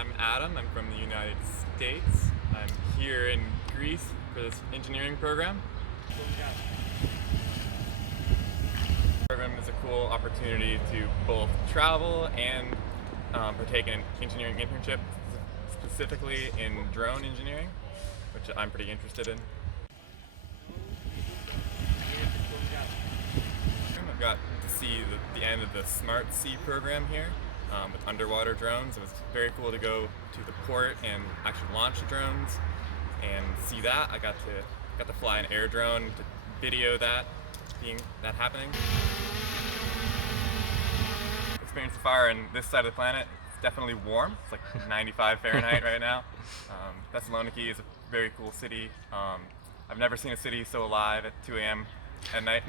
I'm Adam. I'm from the United States. I'm here in Greece for this engineering program. The program is a cool opportunity to both travel and partake in an engineering internship, specifically in drone engineering, which I'm pretty interested in. I've got to see the end of the Smart Sea program here with underwater drones. It was very cool to go to the port and actually launch the drones and see that. I got to fly an air drone to video that happening. Experience the fire on this side of the planet. It's definitely warm. It's like 95 Fahrenheit right now. Thessaloniki is a very cool city. I've never seen a city so alive at 2 a.m. at night.